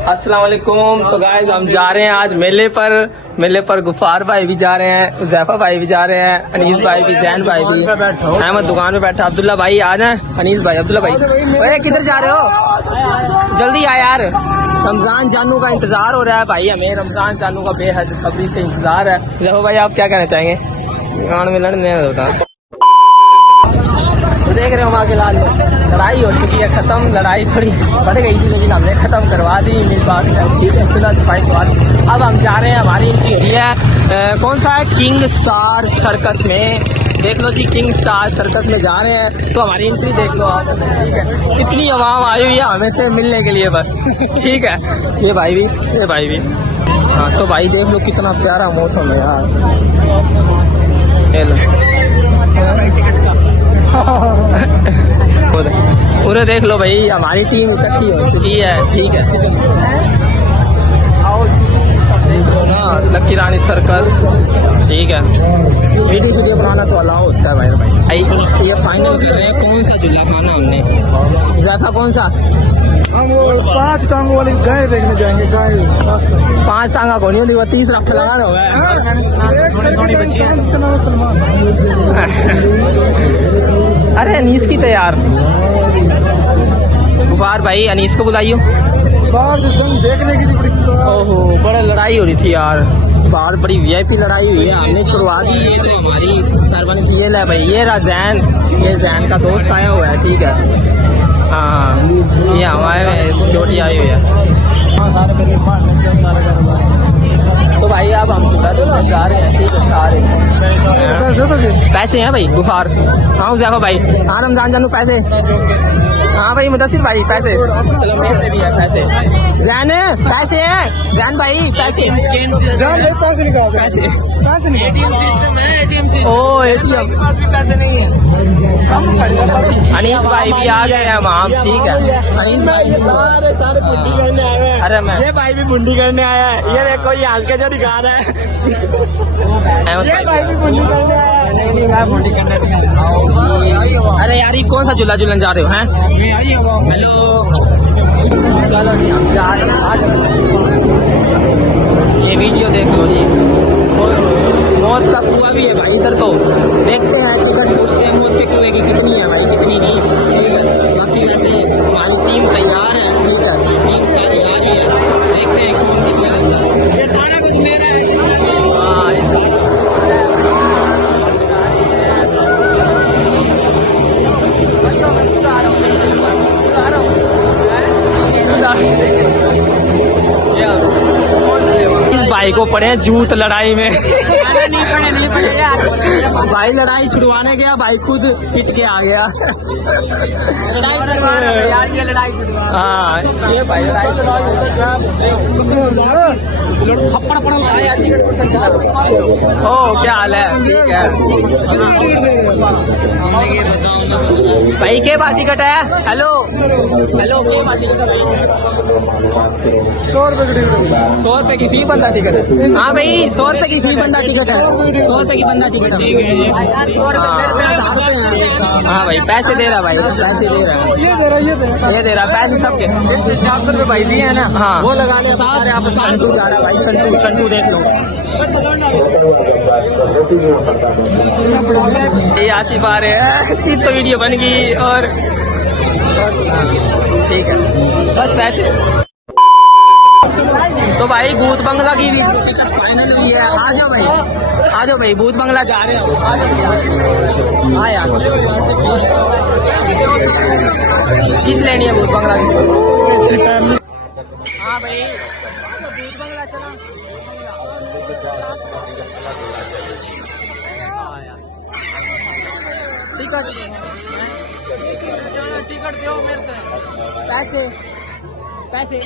अस्सलाम वालेकुम। तो गाइस हम जा रहे हैं आज मेले पर गुफार भाई भी जा रहे हैं, उज़ैफा भाई भी जा रहे हैं, अनीस भाई भी, जैन भाई भी, अहमद दुकान पे बैठा, अब्दुल्ला भाई आ जाए, अनीस भाई, अब्दुल्ला भाई, अरे किधर जा रहे हो, जल्दी आ यार। रमजान जानू का इंतजार हो रहा है भाई, हमें रमजान जानू का बेहद सब्री से इंतजार है। उज़ैफा भाई आप क्या कहना चाहेंगे? दुकान में लड़ने होता तो देख रहे हो वहाँ के लाल लड़ाई हो चुकी है खत्म, लड़ाई थोड़ी बढ़ गई थी लेकिन हमने खत्म करवा दी। मेरी बात सफाई के बाद अब हम जा रहे हैं, हमारी एंट्री हुई है कौन सा है, किंग स्टार सर्कस में। देख लो जी, किंग स्टार सर्कस में जा रहे हैं तो हमारी एंट्री देख लो आप, ठीक है। कितनी आवाम आई हुई है हमें से मिलने के लिए बस, ठीक है। ये भाई भी हाँ, तो भाई देख लो कितना प्यारा मौसम है यार, पूरे देख लो भाई, हमारी टीम इकट्ठी हो चुकी है, ठीक है। आओ ना, लक्की रानी सर्कस, ठीक है। वीडियो वीडियो बनाना तो अलाउ होता है भाई। ये फाइनल कर रहे हैं कौन सा झूला खाना हमने, ज़्यादा कौन सा, हम वो 5 टांगों वाली गाय देखने जाएंगे। गाय 5 टांगा को नहीं होती, वो 30 रख लगा रहा अरे अनीस की तैयार, गुफार भाई अनीस को बुलाइयो बाहर से जंग देखने की बड़ी। ओहो बड़ा लड़ाई हो रही थी यार बाहर, बड़ी वीआईपी लड़ाई हुई है, हमने छुड़वा दी। ये तो हमारी मेहरबानी की है भाई, ये रहा जैन, ये जैन का दोस्त आया हुआ है, ठीक है। हाँ ये हमारे सिक्योरिटी आई हुई है। तो भाई अब हम चुका तो जा रहे हैं, ठीक है। सारे पैसे हैं भाई, बुखार। हाँ उज़ैफा भाई, हाँ रमजान जानू पैसे, हाँ भाई मुदस्सिर भाई पैसे, चलो मेरे भी है पैसे, जैन पैसे हैं, जैन भाई पैसे, पैसे निकाल, पैसे नहीं, एटीएम सिस्टम है, एटीएम सिस्टम, ओ एटीएम पैसे नहीं है। अनीस भाई भी आ गए हैं वहाँ, ठीक है। अनीस भाई सारे बुंडी करने आए हैं। अरे मैं ये भाई भी बुंडी करने आया है, ये देखो ये हंस के जो दिखा रहा है। ये भाई भी बुंडी करने आया है। नहीं मैं बुंडी करने से। अरे यार ये कौन सा झूला झूलन जा रहे हो हैं? हेलो चलो जी हम जा रहे हैं, आ जाओ। ये वीडियो देख लो जी, मौत का कुआं भी है भाई इधर, तो देखते हैं टिकट पूछते हैं मौत के कुएं की कितनी है भाई, कितनी नहीं, ठीक है। बाकी वैसे हमारी टीम तैयार है, ठीक है, टीम सारी आ रही है, देखते हैं कौन कितना लगता है। ये सारा कुछ मेरा है। हाँ ये सारा इस भाई को पड़े जूत लड़ाई में नहीं पड़े यार, भाई लड़ाई छुड़वाने गया, भाई खुद पिट के आ गया। यार ये लड़ाई हाँ ये भाई लड़ाई थप्पड़ पड़ ओ क्या हाल है, ठीक है भाई। के बात टिकट है, हेलो हेलो के बात टिकट है भाई? 100 रुपए की टिकट, 100 रुपए की फी बंदा टिकट है। हाँ भाई 100 रुपए की फी बंदा टिकट है, 100 रुपए की बंदा टिकट है। हाँ भाई पैसे दे रहा भाई, पैसे दे रहा है, ये दे रहा पैसे सबके 400 रुपए भाई दिए है ना। हाँ वो लगा लिया सारे आप। संटू जा रहा भाई, संटू देख लो। ये आसिफ आ रहे हैं, चीज तो वीडियो बन गई और ठीक है बस पैसे। तो भाई भूत बंगला की फाइनल हुई है, आ जाओ भाई, आ जाओ भाई, भूत बंगला जा रहे हो, आ जाओ। हाँ यार कित लेनी है भूत बंगला की? हाँ भाई भूत बंगला चलो। टिकट दो मेरे से, पैसे पैसे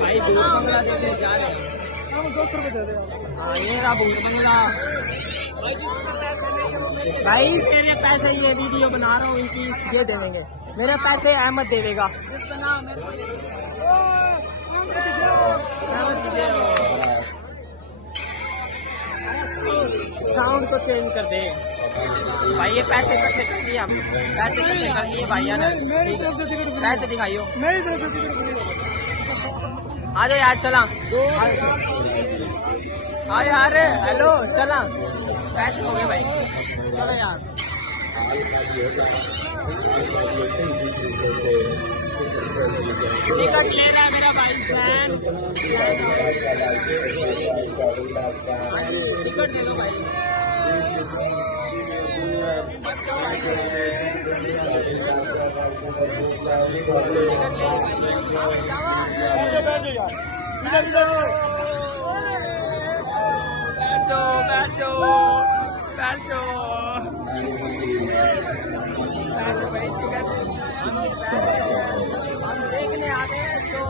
भाई भूत बंगला देखने जा रहे हैं, 200 रुपए दे दे। हाँ ये रहा भूत बंगला भाई, मेरे पैसे ये वीडियो बना रहा हूँ इनकी ये देंगे, मेरे पैसे अहमद दे देगा। साउंड को चेंज कर दे। भाई ये पैसे इकट्ठे कर लिए हम, पैसे इकट्ठे कर लिए भैया ने, पैसे दिखाइयो। आ जाओ यार, चला हाँ यार, हेलो चला, पैसे हो गए भाई, चलो यार। टिकट ले रहा है मेरा भाई बहन, टिकट ले लो भाई। बैठो बैठो बैठो देखने आते हैं तो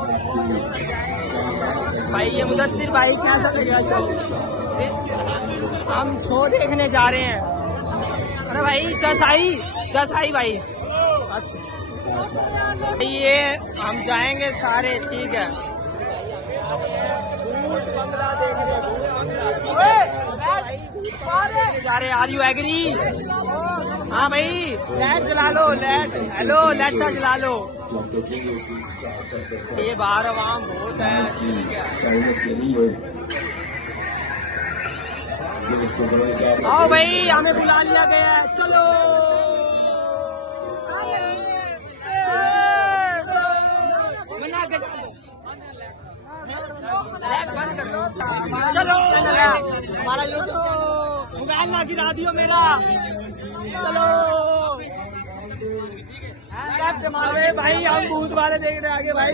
भाई ये मुदस्सिर भाई कैसा लगेगा शो? हम शो देखने जा रहे हैं। अरे भाई जसाई भाई, अच्छा ये हम जाएंगे सारे, ठीक है। भूत बंगला देखने, जा रहे। Are you agree? हाँ भाई, लाइट जला लो, लाइट, हेलो लाइट का जला लो। ये बाहर आवाम बहुत है, ठीक है। आओ भाई, हमें बुला लिया गया है, चलो। मना कर, बंद कर दो, चलो। हमारा मोबाइल ना गिरा दियो मेरा, चलो। अरे भाई हम भूत वाले देख रहे आगे भाई।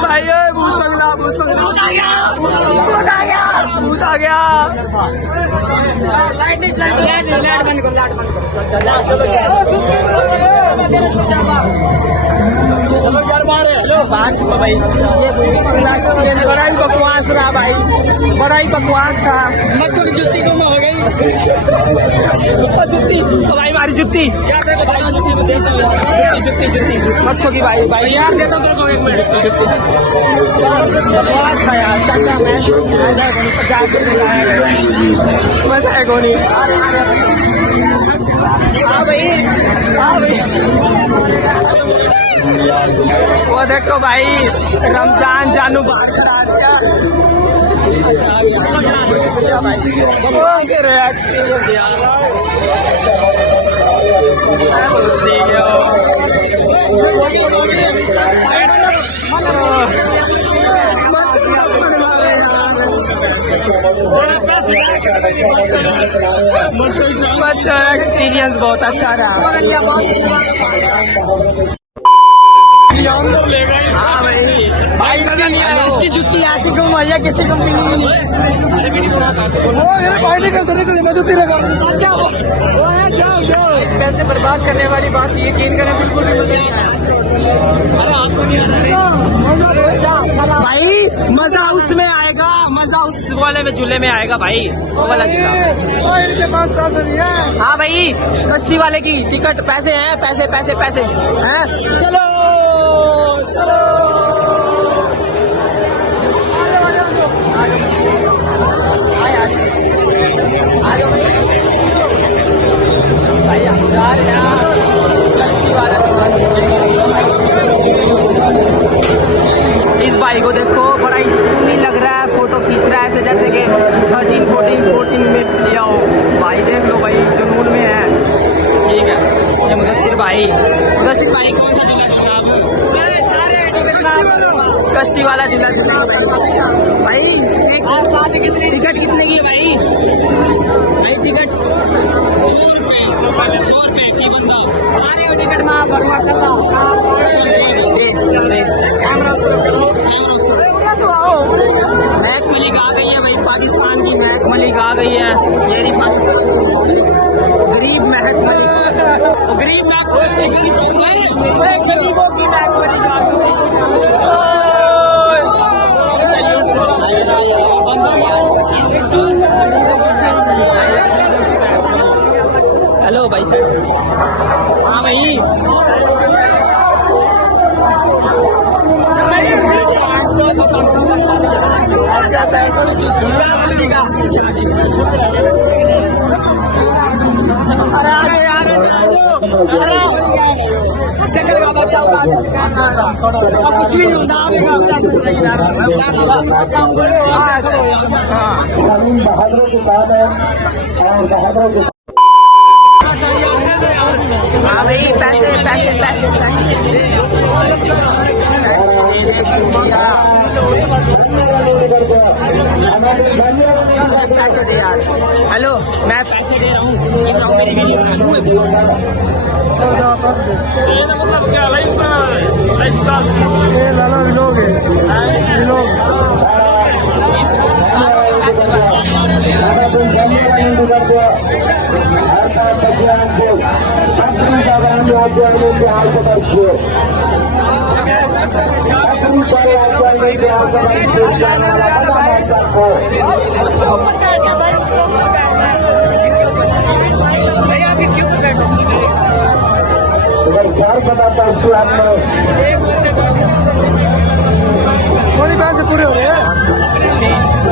भाई भूत बंगला, भूत बंगला, भूत आ गया। लाइट बंद करो, लाइट बंद करो। हेलो बात भाई, ये बड़ा ही बकवास रहा भाई, बड़ा ही बकवास था। मत छोड़, जुत्ती को हो गई जुत्ती भाई, हमारी जुत्ती मच्छों की भाई। भाई यार देता हूँ तेरे को 1 मिनट। बकवास था यार, चाचा मैं 50 मजा है कोनी। हाँ भाई, हाँ भाई, वो देखो भाई, रमजान जानू बाहर एक्सपीरियंस बहुत अच्छा रहा। हाँ भाई इसकी जुत्ती ऐसी क्यों भैया, किसी कंपनी की नहीं। पैसे बर्बाद करने वाली बात यकीन करें बिल्कुल भी नहीं है। अरे आपको नहीं आ रहा भाई, मजा उसमें आएगा, मजा उस वाले में झूले में आएगा भाई, वो वाला झूला। हाँ भाई, कश्ती वाले की टिकट, पैसे हैं, पैसे पैसे पैसे हैं। चलो चलो भाई, हम जा रहे हैं कश्ती वाला। इस भाई को देखो, बड़ा ही सुकूनी लग रहा है, फोटो खींच रहा है ऐसे जैसे कि 13, 14 मिनट लिया हो। भाई देख लो भाई, जुनून में है, ठीक है। ये मुदस्सिर भाई कौन सा झूला खराब है? कश्ती वाला झूला भाई। टिकट कितने की है भाई? भाई टिकट 100 रुपए की बंदा, सारे टिकट में भरवा कर रहा। महक मलिक आ गई है भाई, पाकिस्तान की महक मलिक आ गई है। ये गरीब महक मलिक, गरीब गरीबों की महक मलिक आ गई। हेलो भाई साहब, हाँ भाई चक्कर का बच्चा कुछ भी नहीं होता बहादुरों के साथ है और बहादुरों के हाँ भाई पैसे पैसे पैसे पैसे दे यार। हेलो मैं पैसे दे रहा हूँ मेरी वीडियो मतलब क्या लोग बताता हूँ थोड़ी पैसे पूरे हो रहे हैं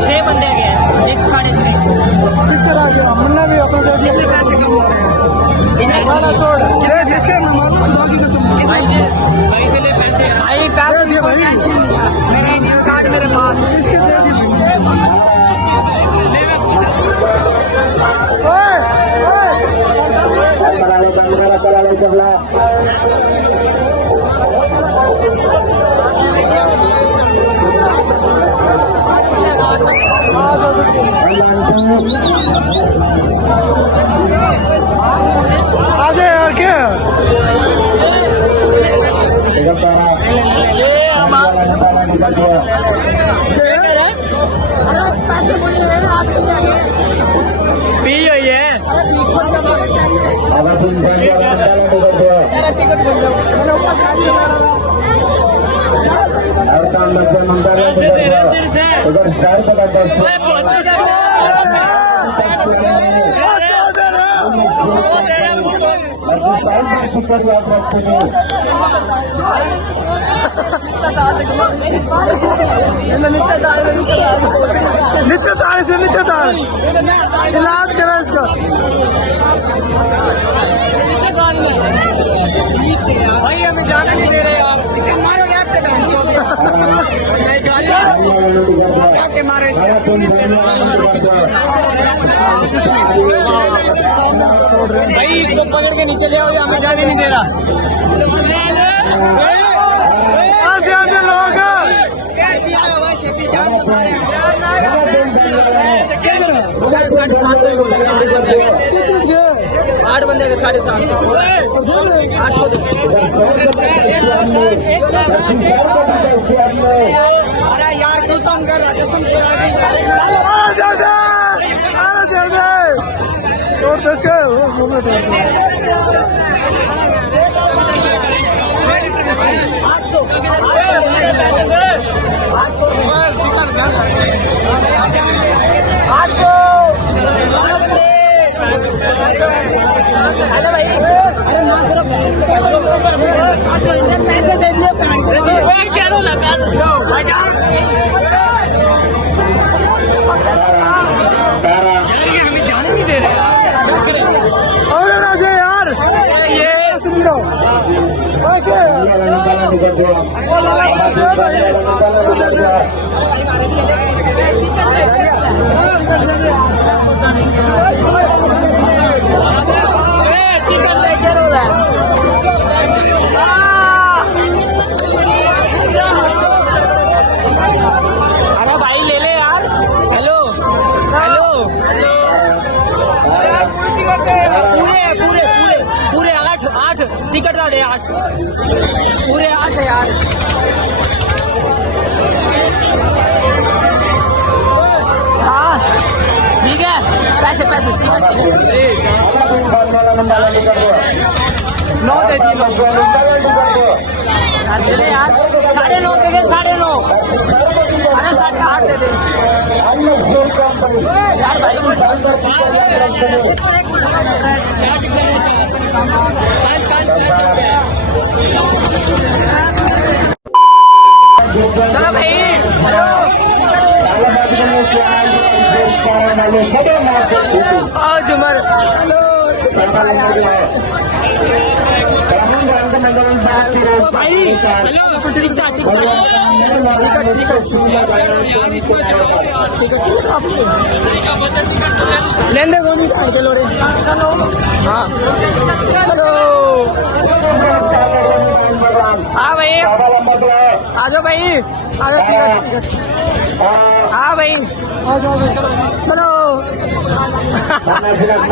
6 बंदे गए 1.5 किसका राज है मुन्ना भी अपने दे दिए पैसे क्यों वाला छोड़ ये जिसके मालूम दो की कसम भाई से ले पैसे भाई पैसे ये भाई मेरा एटीएम कार्ड मेरे पास किसके दे दिए आज यार क्या पी हुई है नीचे तार से नीचे तार इलाज करा इसका भाई हमें जाने नहीं दे रहे यार इसका मारो के मारे भाई इसको पकड़ के नीचे ले आओ हमें जाने नहीं दे रहा लोग 8 बंदे के 750 अरे यार क्यों काम कर रहा कसम हेलो भाई पैसे दे दिए क्या रोला हमें जाने नहीं दे रहे और राजे यार ये सुन लो अरे भाई ले ले यार हेलो हेलो पूरे पूरे पूरे पूरे 8 टिकट का दे 8 पूरे 8 है यार हाँ ठीक है पैसे पैसे टिकट 9 दे दी यार दे दे यार 9.5 दे दे 9.5 अरे 8.5 दे दे यार भाई चलो भाई, आओ जुमर। भाई हेलो, लेन दे गोनी चलो रे। हाँ चलो, हाँ भाई आ जाओ भाई, आ जाओ। हाँ भाई चलो,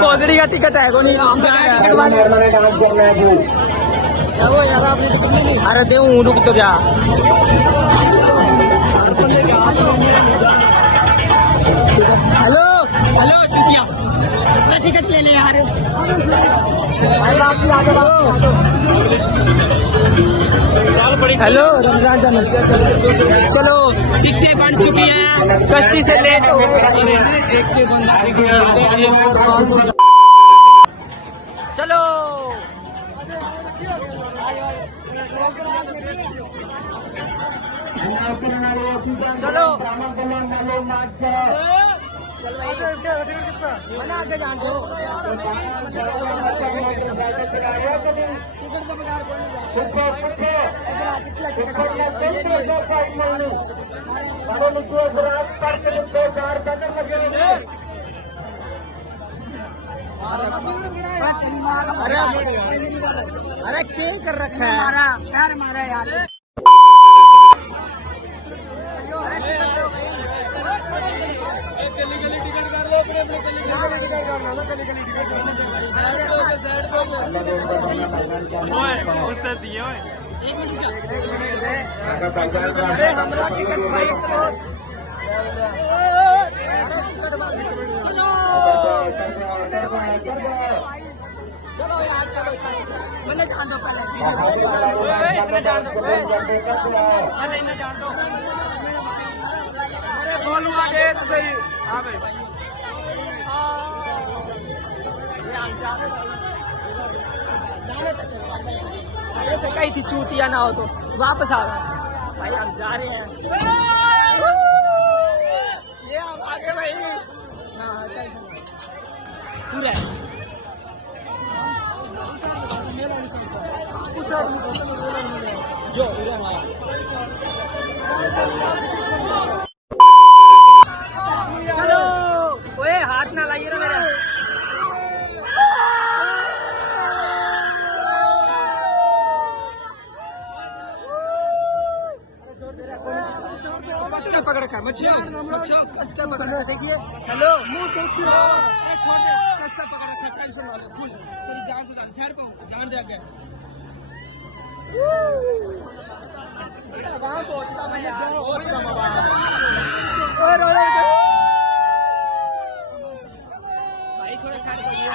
कोदड़ी का टिकट है गोनी। अरे दे रुक तो जा। हेलो हेलो चुतिया, टिकट ले ले यार। हेलो रमजान जान, चलो टिकटें बन चुकी हैं, कश्ती से लेट हो गए। चलो चलो मना के जान दो। अरे क्या कर रखा है, मारा यार। चलो यार, चलो मैंने जान दो पहले, जान दो, जान दो। अरे बोलू आगे तो सही। हाँ भाई अरे कहीं थी चूतिया ना हो तो वापस आ गए भाई, हम जा रहे हैं। ये हम आगे भाई, पूरा जो चलो, ओए हाथ ना लाइए ना मेरा। पकड़ रखा मच्छी, देखिए। हेलो मुंह पकड़ रखा, टेंशन ना लो, थोड़ी जान से साइड पे जान दे आगे। वहाँ पहुंचता मैं यार, बहुत कम आवाज। भाई थोड़ा साइड करिए।